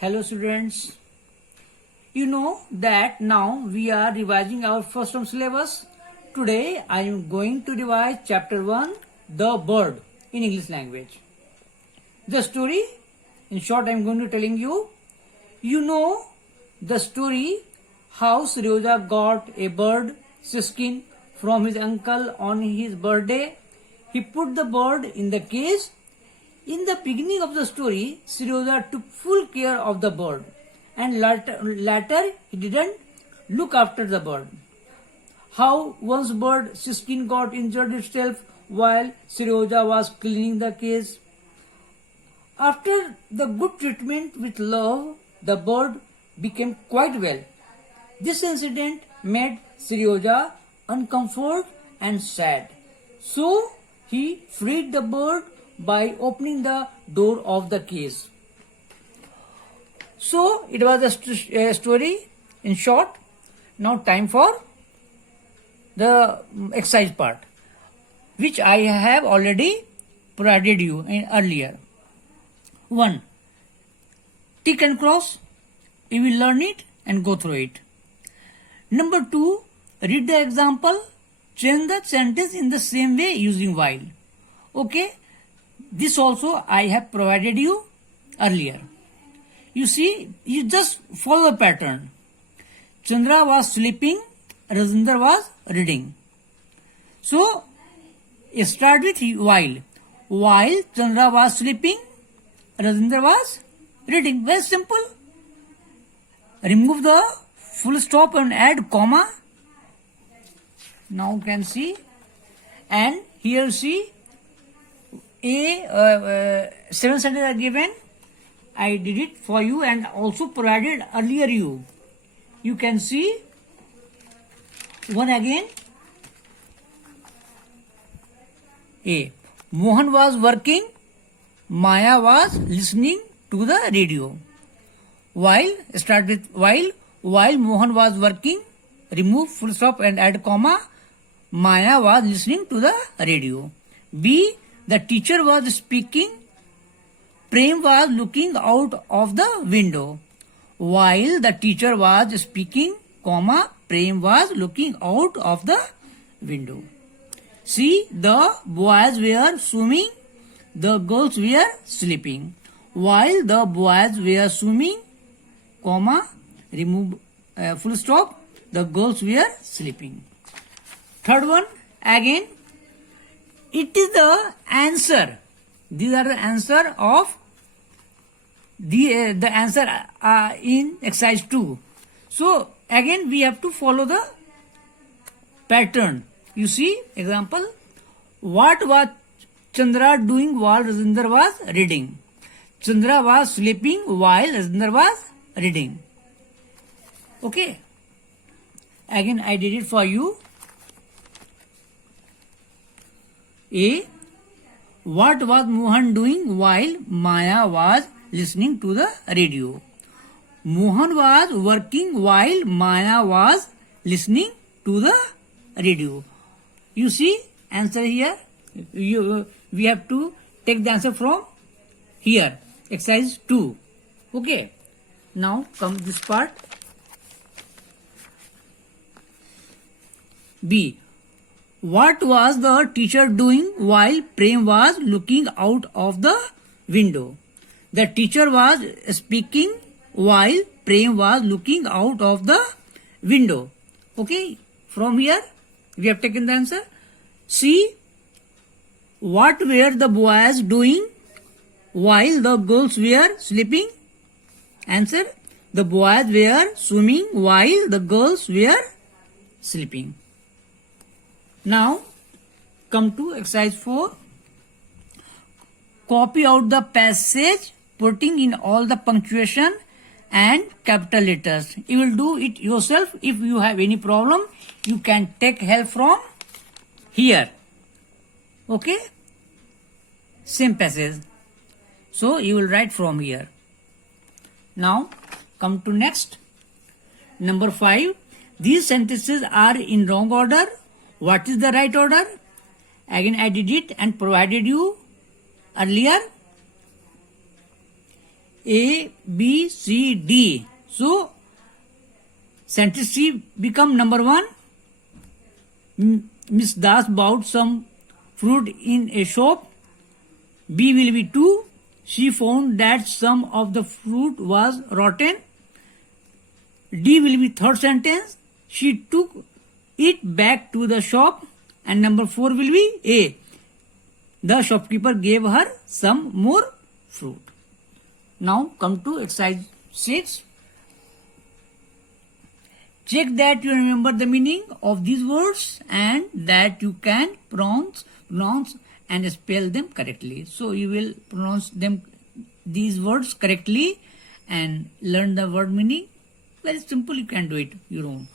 Hello students, you know that now we are revising our first term syllabus. Today I am going to revise chapter 1, The Bird in English language. The story, in short I am going to telling you, the story how Suryoja got a bird skin from his uncle on his birthday. He put the bird in the cage. In the beginning of the story, Suryoja took full care of the bird and later he didn't look after the bird. How once bird skin got injured itself while Suryoja was cleaning the cage. After the good treatment with love, the bird became quite well. This incident made Suryoja uncomfortable and sad. So he freed the bird by opening the door of the cage. So it was a story in short. Now time for the exercise part, which I have already provided you in earlier. 1. Tick and cross. You will learn it and go through it. Number 2. Read the example. Change the sentence in the same way using while. Okay. This also I have provided you earlier. You see, you just follow the pattern. Chandra was sleeping, Rajinder was reading. So, start with while. While Chandra was sleeping, Rajinder was reading. Very simple. Remove the full stop and add comma. Now you can see. And here see, seven sentences are given. I did it for you and also provided earlier you. You can see one again. A. Mohan was working. Maya was listening to the radio. While, start with while Mohan was working, remove full stop and add comma. Maya was listening to the radio. B. The teacher was speaking. Prem was looking out of the window. While the teacher was speaking, comma, Prem was looking out of the window. See, the boys were swimming, the girls were sleeping. While the boys were swimming, comma, remove full stop, the girls were sleeping. Third one, again, it is the answer. These are the answer of the answer in exercise 2. So again we have to follow the pattern. You see, example, what was Chandra doing while Rajinder was reading? Chandra was sleeping while Rajinder was reading. Okay. Again I did it for you. A. What was Mohan doing while Maya was listening to the radio? Mohan was working while Maya was listening to the radio. You see, answer here. We have to take the answer from here. Exercise 2. Okay. Now come this part. B. What was the teacher doing while Prem was looking out of the window? The teacher was speaking while Prem was looking out of the window. Okay, from here we have taken the answer. C. What were the boys doing while the girls were sleeping? Answer. The boys were swimming while the girls were sleeping. Now, come to exercise 4. Copy out the passage, putting in all the punctuation and capital letters. You will do it yourself. If you have any problem, you can take help from here. Okay? Same passage. So, you will write from here. Now, come to next. Number 5. These sentences are in wrong order. What is the right order? Again I did it and provided you earlier. A, B, C, D. So, sentence C become number 1. Miss Das bought some fruit in a shop. B will be 2. She found that some of the fruit was rotten. D will be third sentence. She took it back to the shop. And number 4 will be A. The shopkeeper gave her some more fruit. Now come to exercise 6. Check that you remember the meaning of these words and that you can pronounce and spell them correctly. So you will pronounce these words correctly and learn the word meaning. Very simple, you can do it your own.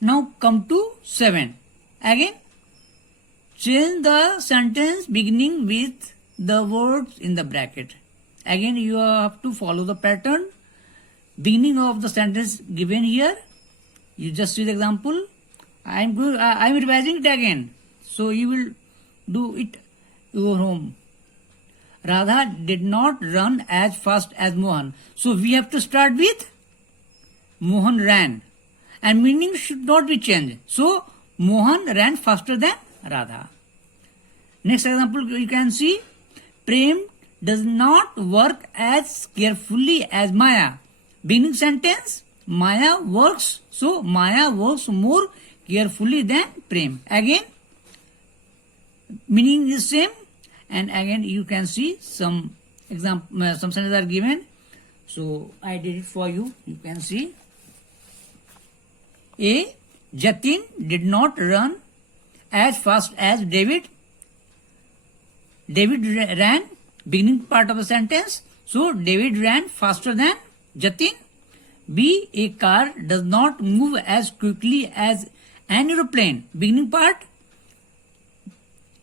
Now come to 7. Again, change the sentence beginning with the words in the bracket. Again, you have to follow the pattern. Beginning of the sentence given here. You just see the example. I am revising it again. So you will do it your home. Radha did not run as fast as Mohan. So we have to start with Mohan ran. And meaning should not be changed. So Mohan ran faster than Radha. Next example you can see. Prem does not work as carefully as Maya. Beginning sentence, Maya works. So Maya works more carefully than Prem. Again, meaning is same. And again you can see some sentences are given. So I did it for you. You can see. A. Jatin did not run as fast as David. David ran, beginning part of the sentence. So David ran faster than Jatin. B. A car does not move as quickly as an aeroplane. Beginning part,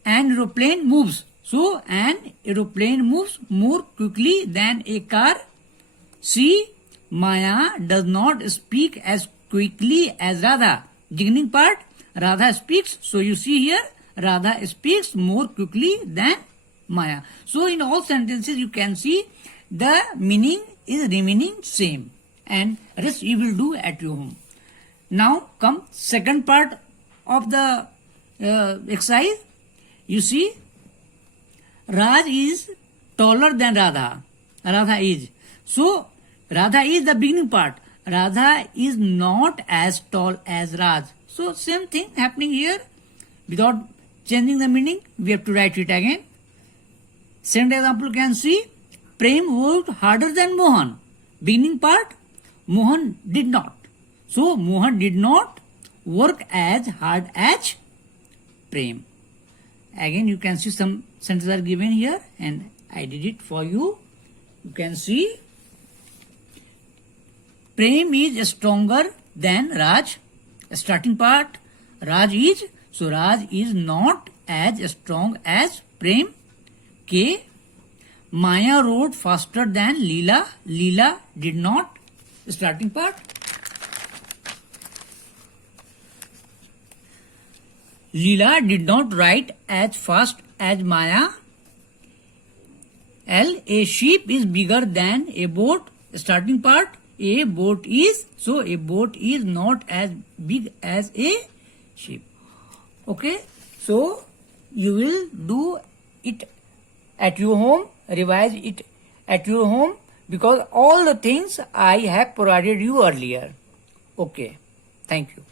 an aeroplane moves. So an aeroplane moves more quickly than a car. C. Maya does not speak as quickly as Radha. Beginning part, Radha speaks. So you see here, Radha speaks more quickly than Maya. So in all sentences you can see the meaning is remaining same. And rest you will do at your home. Now come second part of the exercise. You see, Raj is taller than Radha. Radha is. So Radha is the beginning part. Radha is not as tall as Raj. So same thing happening here. Without changing the meaning, we have to write it again. Second example you can see, Prem worked harder than Mohan. Beginning part, Mohan did not. So Mohan did not work as hard as Prem. Again you can see some sentences are given here and I did it for you. You can see Prem is stronger than Raj. Starting part, Raj is. So Raj is not as strong as Prem. K. Maya rode faster than Leela. Leela did not. Starting part. Leela did not ride as fast as Maya. L. A sheep is bigger than a boat. Starting part. A boat is. So a boat is not as big as a sheep. Okay. So you will do it at your home. Revise it at your home because all the things I have provided you earlier. Okay. Thank you.